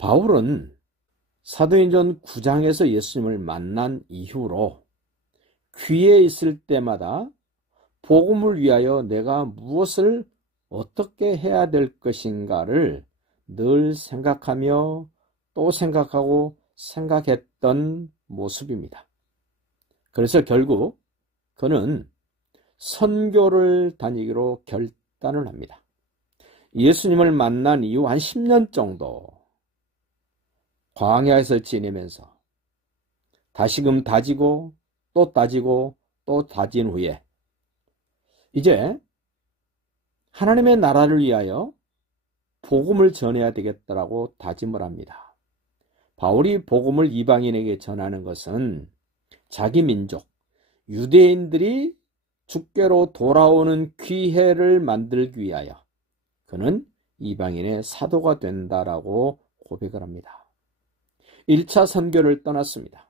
바울은 사도행전 9장에서 예수님을 만난 이후로 귀에 있을 때마다 복음을 위하여 내가 무엇을 어떻게 해야 될 것인가를 늘 생각하며 또 생각하고 생각했던 모습입니다. 그래서 결국 그는 선교를 다니기로 결단을 합니다. 예수님을 만난 이후 한 10년 정도 광야에서 지내면서 다시금 다지고 또 다지고 또 다진 후에 이제 하나님의 나라를 위하여 복음을 전해야 되겠다라고 다짐을 합니다. 바울이 복음을 이방인에게 전하는 것은 자기 민족, 유대인들이 주께로 돌아오는 기회를 만들기 위하여 그는 이방인의 사도가 된다라고 고백을 합니다. 1차 선교를 떠났습니다.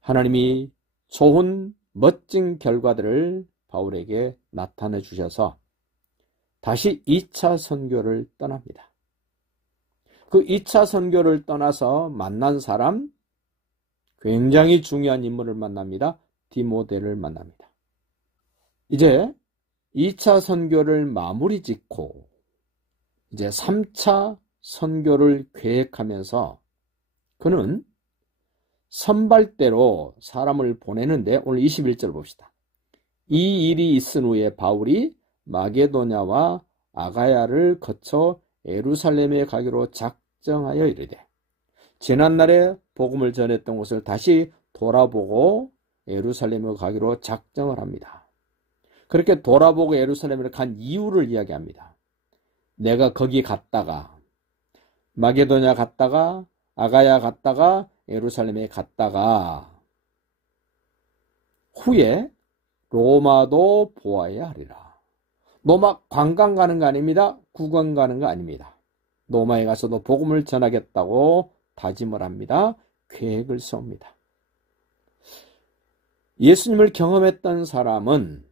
하나님이 좋은 멋진 결과들을 바울에게 나타내 주셔서 다시 2차 선교를 떠납니다. 그 2차 선교를 떠나서 만난 사람, 굉장히 중요한 인물을 만납니다. 디모데를 만납니다. 이제 2차 선교를 마무리 짓고 이제 3차 선교를 계획하면서 그는 선발대로 사람을 보내는데 오늘 21절 봅시다. 이 일이 있은 후에 바울이 마게도냐와 아가야를 거쳐 예루살렘에 가기로 작정하여 이르되 지난날에 복음을 전했던 곳을 다시 돌아보고 예루살렘에 가기로 작정을 합니다. 그렇게 돌아보고 예루살렘에 간 이유를 이야기합니다. 내가 거기 갔다가 마게도냐 갔다가 아가야 갔다가 예루살렘에 갔다가 후에 로마도 보아야 하리라. 로마 관광 가는 거 아닙니다. 구경 가는 거 아닙니다. 로마에 가서도 복음을 전하겠다고 다짐을 합니다. 계획을 세웁니다. 예수님을 경험했던 사람은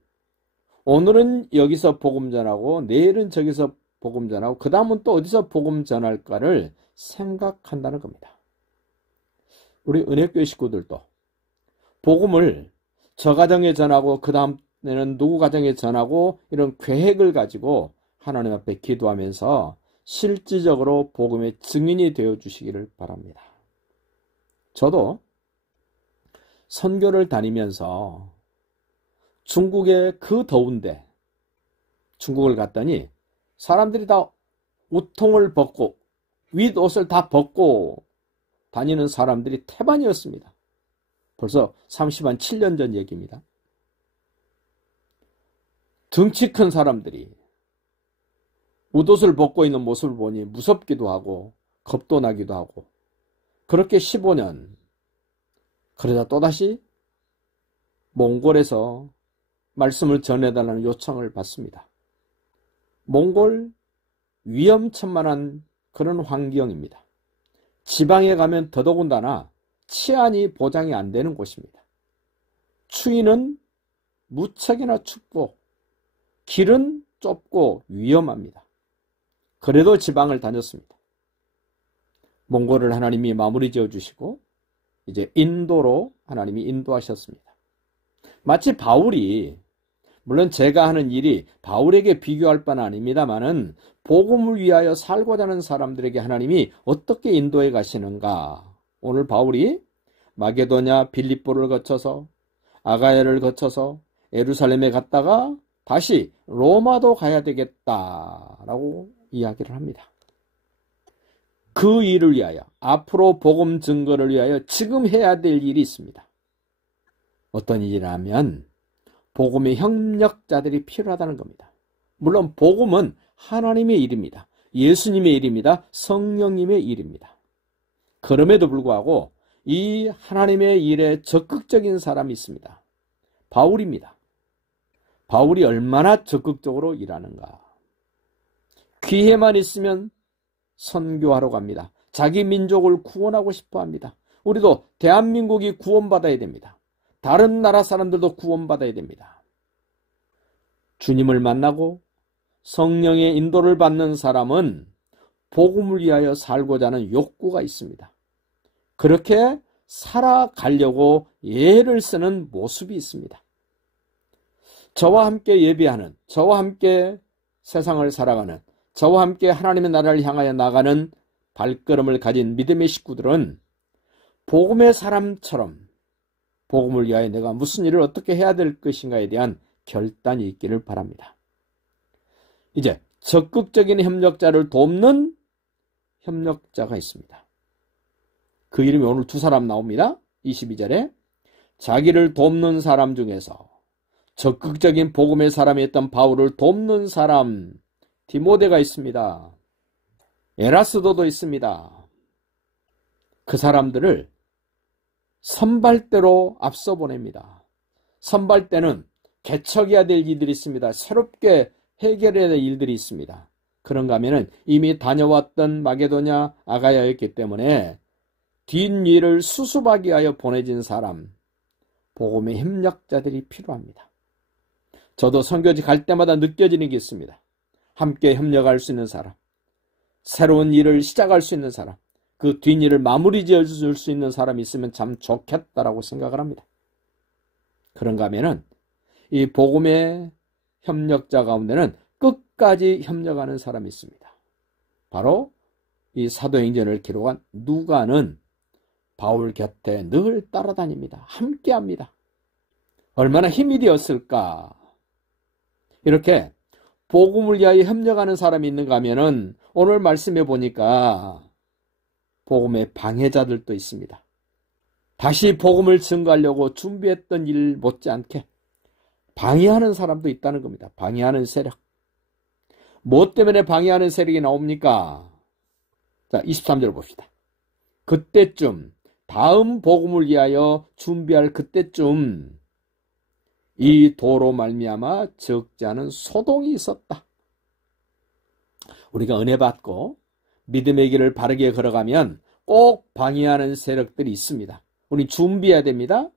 오늘은 여기서 복음 전하고 내일은 저기서 복음 전하고 그 다음은 또 어디서 복음 전할까를 생각한다는 겁니다. 우리 은혜교회 식구들도 복음을 저 가정에 전하고 그 다음에는 누구 가정에 전하고 이런 계획을 가지고 하나님 앞에 기도하면서 실질적으로 복음의 증인이 되어 주시기를 바랍니다. 저도 선교를 다니면서 중국의 그 더운데 중국을 갔더니 사람들이 다 우통을 벗고 윗옷을 다 벗고 다니는 사람들이 태반이었습니다. 벌써 37년 전 얘기입니다. 덩치 큰 사람들이 웃옷을 벗고 있는 모습을 보니 무섭기도 하고 겁도 나기도 하고 그렇게 15년 그러다 또다시 몽골에서 말씀을 전해달라는 요청을 받습니다. 몽골 위험천만한 그런 환경입니다. 지방에 가면 더더군다나 치안이 보장이 안 되는 곳입니다. 추위는 무척이나 춥고 길은 좁고 위험합니다. 그래도 지방을 다녔습니다. 몽골을 하나님이 마무리 지어주시고 이제 인도로 하나님이 인도하셨습니다. 마치 바울이 물론 제가 하는 일이 바울에게 비교할 바는 아닙니다만은 복음을 위하여 살고자 하는 사람들에게 하나님이 어떻게 인도해 가시는가. 오늘 바울이 마게도냐 빌립보를 거쳐서 아가야를 거쳐서 예루살렘에 갔다가 다시 로마도 가야 되겠다라고 이야기를 합니다. 그 일을 위하여 앞으로 복음 증거를 위하여 지금 해야 될 일이 있습니다. 어떤 일이라면 복음의 협력자들이 필요하다는 겁니다. 물론 복음은 하나님의 일입니다. 예수님의 일입니다. 성령님의 일입니다. 그럼에도 불구하고 이 하나님의 일에 적극적인 사람이 있습니다. 바울입니다. 바울이 얼마나 적극적으로 일하는가. 기회만 있으면 선교하러 갑니다. 자기 민족을 구원하고 싶어 합니다. 우리도 대한민국이 구원받아야 됩니다. 다른 나라 사람들도 구원받아야 됩니다. 주님을 만나고 성령의 인도를 받는 사람은 복음을 위하여 살고자 하는 욕구가 있습니다. 그렇게 살아가려고 애를 쓰는 모습이 있습니다. 저와 함께 예배하는, 저와 함께 세상을 살아가는, 저와 함께 하나님의 나라를 향하여 나가는 발걸음을 가진 믿음의 식구들은 복음의 사람처럼 복음을 위하여 내가 무슨 일을 어떻게 해야 될 것인가에 대한 결단이 있기를 바랍니다. 이제 적극적인 협력자를 돕는 협력자가 있습니다. 그 이름이 오늘 두 사람 나옵니다. 22절에 자기를 돕는 사람 중에서 적극적인 복음의 사람이었던 바울을 돕는 사람 디모데가 있습니다. 에라스도도 있습니다. 그 사람들을 선발대로 앞서 보냅니다. 선발대는 개척해야 될 일들이 있습니다. 새롭게 해결해야 될 일들이 있습니다. 그런가 하면은 이미 다녀왔던 마게도냐 아가야였기 때문에 뒷일을 수습하기 위하여 보내진 사람, 복음의 협력자들이 필요합니다. 저도 선교지 갈 때마다 느껴지는 게 있습니다. 함께 협력할 수 있는 사람, 새로운 일을 시작할 수 있는 사람, 그 뒷일을 마무리 지어줄 수 있는 사람이 있으면 참 좋겠다라고 생각을 합니다. 그런가 하면은 이 복음의 협력자 가운데는 끝까지 협력하는 사람이 있습니다. 바로 이 사도행전을 기록한 누가는 바울 곁에 늘 따라다닙니다. 함께합니다. 얼마나 힘이 되었을까. 이렇게 복음을 위하여 협력하는 사람이 있는가 하면은 오늘 말씀해 보니까 복음의 방해자들도 있습니다. 다시 복음을 증거하려고 준비했던 일 못지않게 방해하는 사람도 있다는 겁니다. 방해하는 세력. 뭐 때문에 방해하는 세력이 나옵니까? 자, 23절 봅시다. 그때쯤, 다음 복음을 위하여 준비할 그때쯤 이 도로 말미암아 적지 않은 소동이 있었다. 우리가 은혜 받고 믿음의 길을 바르게 걸어가면 꼭 방해하는 세력들이 있습니다. 우리 준비해야 됩니다.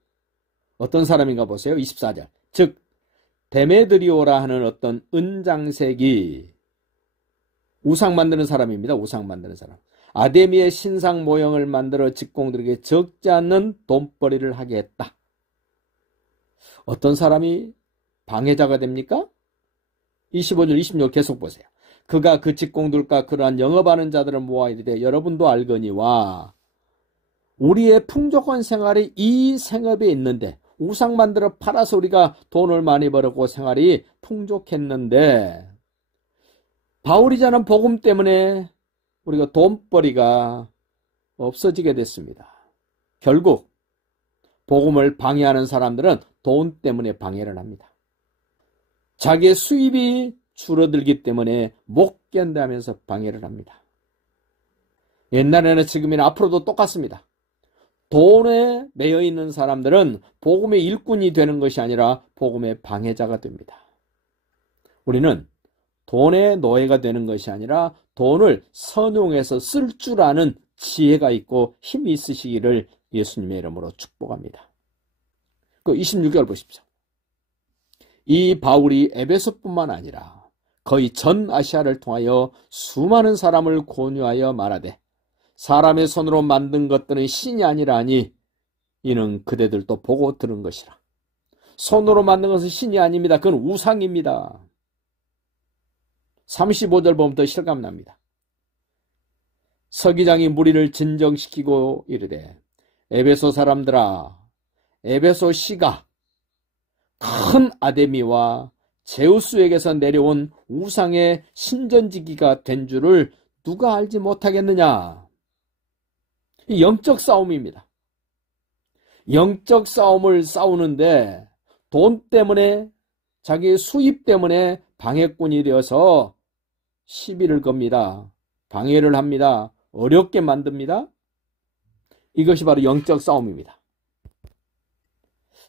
어떤 사람인가 보세요. 24절. 즉 데메드리오라 하는 어떤 은장색이 우상 만드는 사람입니다. 우상 만드는 사람. 아데미의 신상 모형을 만들어 직공들에게 적지 않는 돈벌이를 하게 했다. 어떤 사람이 방해자가 됩니까? 25절, 26절 계속 보세요. 그가 그 직공들과 그러한 영업하는 자들을 모아 이르되 여러분도 알거니와 우리의 풍족한 생활이 이 생업에 있는데 우상 만들어 팔아서 우리가 돈을 많이 벌었고 생활이 풍족했는데 바울이 전한 복음 때문에 우리가 돈벌이가 없어지게 됐습니다. 결국 복음을 방해하는 사람들은 돈 때문에 방해를 합니다. 자기의 수입이 줄어들기 때문에 못 견뎌하면서 방해를 합니다. 옛날에는 지금이나 앞으로도 똑같습니다. 돈에 매여 있는 사람들은 복음의 일꾼이 되는 것이 아니라 복음의 방해자가 됩니다. 우리는 돈의 노예가 되는 것이 아니라 돈을 선용해서 쓸 줄 아는 지혜가 있고 힘이 있으시기를 예수님의 이름으로 축복합니다. 그 26절 보십시오. 이 바울이 에베소뿐만 아니라 거의 전 아시아를 통하여 수많은 사람을 권유하여 말하되 사람의 손으로 만든 것들은 신이 아니라 하니 이는 그대들도 보고 들은 것이라. 손으로 만든 것은 신이 아닙니다. 그건 우상입니다. 35절 보면 더 실감납니다. 서기장이 무리를 진정시키고 이르되 에베소 사람들아 에베소 시가 큰 아데미와 제우스에게서 내려온 우상의 신전지기가 된 줄을 누가 알지 못하겠느냐. 이 영적 싸움입니다. 영적 싸움을 싸우는데 돈 때문에 자기의 수입 때문에 방해꾼이 되어서 시비를 겁니다. 방해를 합니다. 어렵게 만듭니다. 이것이 바로 영적 싸움입니다.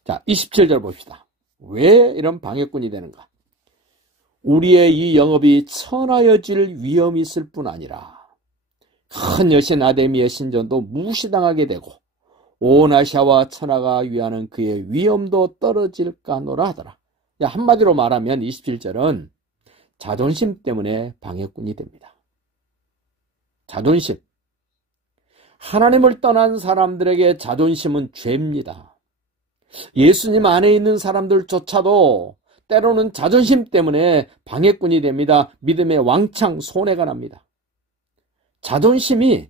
자, 27절 봅시다. 왜 이런 방해꾼이 되는가? 우리의 이 영업이 천하여질 위험이 있을 뿐 아니라 큰 여신 아데미의 신전도 무시당하게 되고 온 아시아와 천하가 위하는 그의 위엄도 떨어질까 하노라 하더라. 한마디로 말하면 27절은 자존심 때문에 방해꾼이 됩니다. 자존심. 하나님을 떠난 사람들에게 자존심은 죄입니다. 예수님 안에 있는 사람들조차도 때로는 자존심 때문에 방해꾼이 됩니다. 믿음의 왕창 손해가 납니다. 자존심이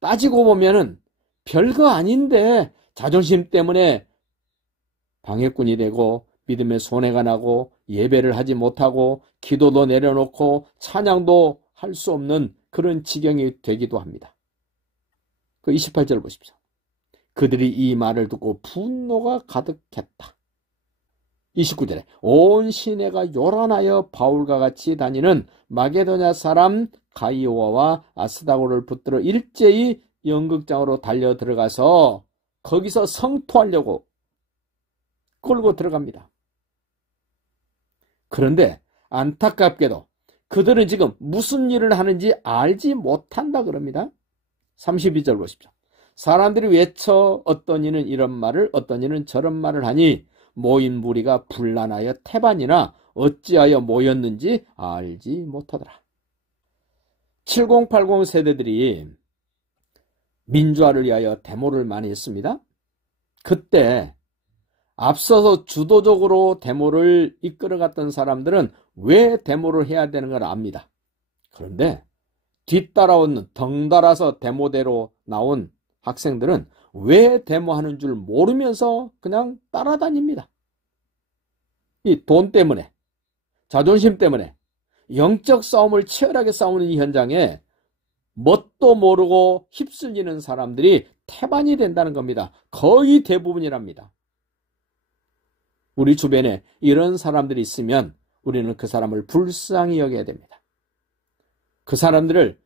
따지고 보면은 별거 아닌데 자존심 때문에 방해꾼이 되고 믿음의 손해가 나고 예배를 하지 못하고 기도도 내려놓고 찬양도 할 수 없는 그런 지경이 되기도 합니다. 그 28절 보십시오. 그들이 이 말을 듣고 분노가 가득했다. 29절에 온 시내가 요란하여 바울과 같이 다니는 마게도냐 사람 가이오와와 아스다고를 붙들어 일제히 연극장으로 달려 들어가서 거기서 성토하려고 끌고 들어갑니다. 그런데 안타깝게도 그들은 지금 무슨 일을 하는지 알지 못한다 그럽니다. 32절 보십시오. 사람들이 외쳐 어떤 이는 이런 말을 어떤 이는 저런 말을 하니 모인 무리가 분란하여 태반이나 어찌하여 모였는지 알지 못하더라. 7080 세대들이 민주화를 위하여 데모를 많이 했습니다. 그때 앞서서 주도적으로 데모를 이끌어갔던 사람들은 왜 데모를 해야 되는 걸 압니다. 그런데 뒤따라오는 덩달아서 데모대로 나온 학생들은 왜 데모하는 줄 모르면서 그냥 따라다닙니다. 이 돈 때문에, 자존심 때문에 영적 싸움을 치열하게 싸우는 이 현장에 뭣도 모르고 휩쓸리는 사람들이 태반이 된다는 겁니다. 거의 대부분이랍니다. 우리 주변에 이런 사람들이 있으면 우리는 그 사람을 불쌍히 여겨야 됩니다. 그 사람들을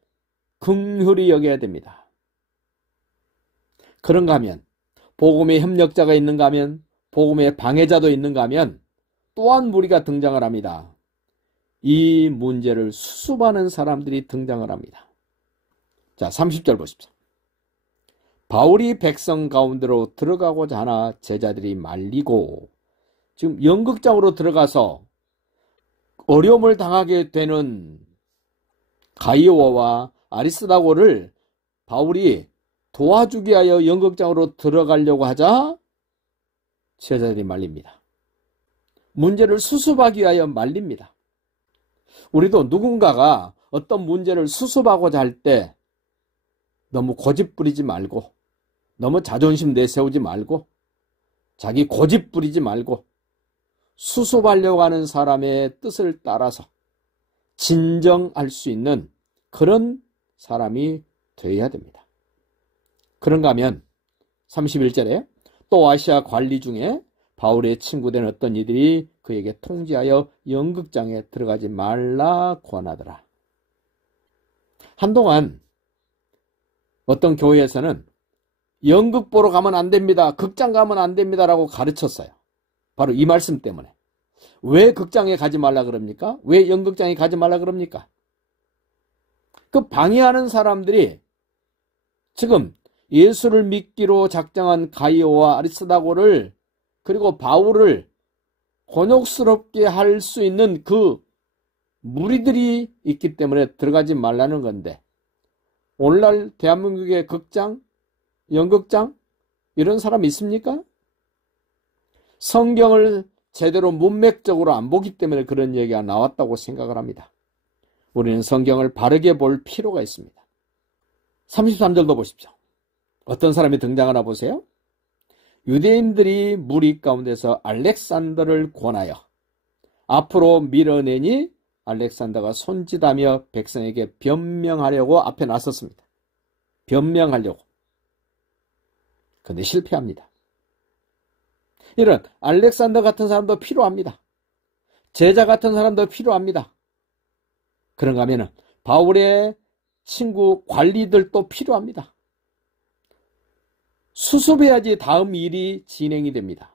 긍휼히 여겨야 됩니다. 그런가 하면 복음의 협력자가 있는가 하면 복음의 방해자도 있는가 하면 또한 무리가 등장을 합니다. 이 문제를 수습하는 사람들이 등장을 합니다. 자, 30절 보십시오. 바울이 백성 가운데로 들어가고자 하나 제자들이 말리고 지금 연극장으로 들어가서 어려움을 당하게 되는 가이오와 아리스다고를 바울이 도와주기 위하여 연극장으로 들어가려고 하자 제자들이 말립니다. 문제를 수습하기 위하여 말립니다. 우리도 누군가가 어떤 문제를 수습하고자 할 때 너무 고집 부리지 말고 너무 자존심 내세우지 말고 자기 고집 부리지 말고 수습하려고 하는 사람의 뜻을 따라서 진정할 수 있는 그런 사람이 되어야 됩니다. 그런가 하면 31절에 또 아시아 관리 중에 바울의 친구된 어떤 이들이 그에게 통지하여 연극장에 들어가지 말라 권하더라. 한동안 어떤 교회에서는 연극 보러 가면 안 됩니다. 극장 가면 안 됩니다라고 가르쳤어요. 바로 이 말씀 때문에. 왜 극장에 가지 말라 그럽니까? 왜 연극장에 가지 말라 그럽니까? 그 방해하는 사람들이 지금 예수를 믿기로 작정한 가이오와 아리스다고를 그리고 바울을 곤욕스럽게 할 수 있는 그 무리들이 있기 때문에 들어가지 말라는 건데 오늘날 대한민국의 극장, 연극장 이런 사람 있습니까? 성경을 제대로 문맥적으로 안 보기 때문에 그런 얘기가 나왔다고 생각을 합니다. 우리는 성경을 바르게 볼 필요가 있습니다. 33절도 보십시오. 어떤 사람이 등장하나 보세요. 유대인들이 무리 가운데서 알렉산더를 권하여 앞으로 밀어내니 알렉산더가 손짓하며 백성에게 변명하려고 앞에 나섰습니다. 변명하려고. 그런데 실패합니다. 이런 알렉산더 같은 사람도 필요합니다. 제자 같은 사람도 필요합니다. 그런가 하면 바울의 친구 관리들도 필요합니다. 수습해야지 다음 일이 진행이 됩니다.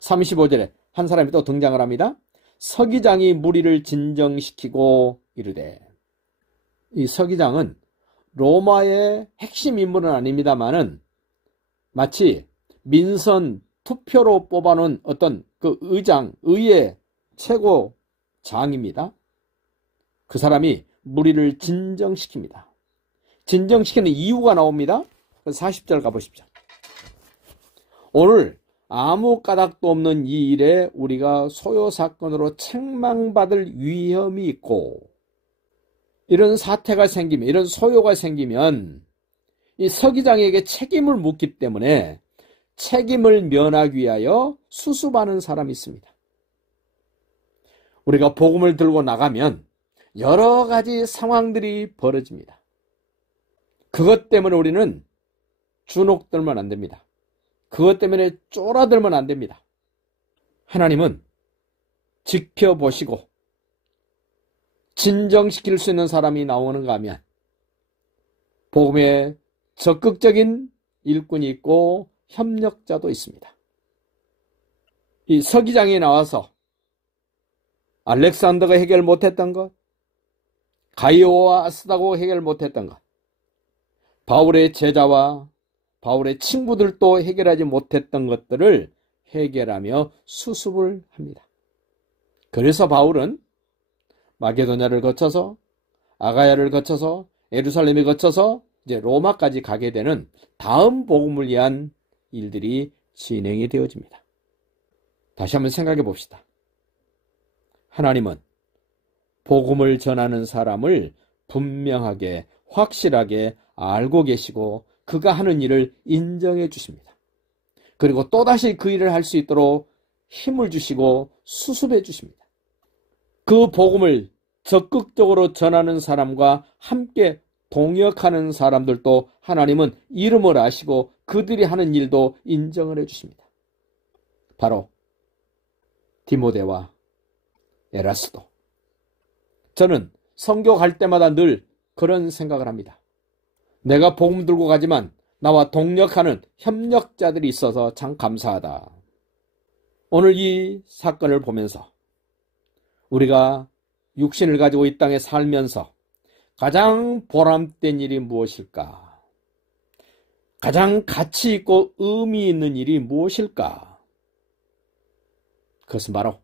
35절에 한 사람이 또 등장을 합니다. 서기장이 무리를 진정시키고 이르되, 이 서기장은 로마의 핵심 인물은 아닙니다만은 마치 민선 투표로 뽑아놓은 어떤 그 의장, 의회 최고장입니다. 그 사람이 무리를 진정시킵니다. 진정시키는 이유가 나옵니다. 40절 가보십시오. 오늘 아무 까닭도 없는 이 일에 우리가 소요사건으로 책망받을 위험이 있고, 이런 사태가 생기면, 이런 소요가 생기면 이 서기장에게 책임을 묻기 때문에 책임을 면하기 위하여 수습하는 사람이 있습니다. 우리가 복음을 들고 나가면 여러 가지 상황들이 벌어집니다. 그것 때문에 우리는 주눅들면 안 됩니다. 그것 때문에 쫄아들면 안 됩니다. 하나님은 지켜보시고 진정시킬 수 있는 사람이 나오는가 하면 복음에 적극적인 일꾼이 있고 협력자도 있습니다. 이 서기장이 나와서 알렉산더가 해결 못했던 것, 가이오와 아스다고 해결 못했던 것, 바울의 제자와 바울의 친구들도 해결하지 못했던 것들을 해결하며 수습을 합니다. 그래서 바울은 마게도냐를 거쳐서 아가야를 거쳐서 예루살렘을 거쳐서 이제 로마까지 가게 되는 다음 복음을 위한 일들이 진행이 되어집니다. 다시 한번 생각해 봅시다. 하나님은 복음을 전하는 사람을 분명하게 확실하게 알고 계시고 그가 하는 일을 인정해 주십니다. 그리고 또다시 그 일을 할 수 있도록 힘을 주시고 수습해 주십니다. 그 복음을 적극적으로 전하는 사람과 함께 동역하는 사람들도 하나님은 이름을 아시고 그들이 하는 일도 인정을 해 주십니다. 바로 디모데와 에라스도. 저는 선교 갈 때마다 늘 그런 생각을 합니다. 내가 복음 들고 가지만 나와 동역하는 협력자들이 있어서 참 감사하다. 오늘 이 사건을 보면서 우리가 육신을 가지고 이 땅에 살면서 가장 보람된 일이 무엇일까? 가장 가치 있고 의미 있는 일이 무엇일까? 그것은 바로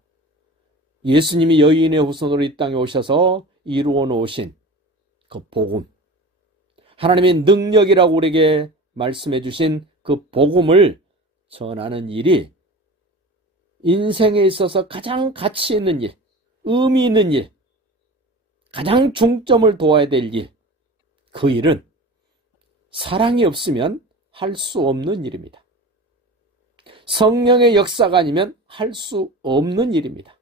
예수님이 여인의 후손으로 이 땅에 오셔서 이루어 놓으신 그 복음, 하나님의 능력이라고 우리에게 말씀해 주신 그 복음을 전하는 일이 인생에 있어서 가장 가치 있는 일, 의미 있는 일, 가장 중점을 둬야 될 일, 그 일은 사랑이 없으면 할 수 없는 일입니다. 성령의 역사가 아니면 할 수 없는 일입니다.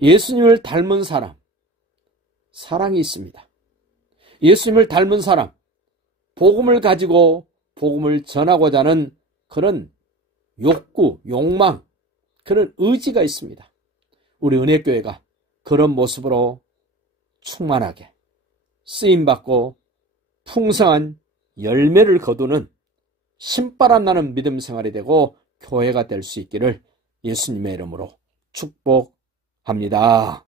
예수님을 닮은 사람, 사랑이 있습니다. 예수님을 닮은 사람, 복음을 가지고 복음을 전하고자 하는 그런 욕구, 욕망, 그런 의지가 있습니다. 우리 은혜교회가 그런 모습으로 충만하게 쓰임받고 풍성한 열매를 거두는 신바람 나는 믿음 생활이 되고 교회가 될 수 있기를 예수님의 이름으로 축복합니다.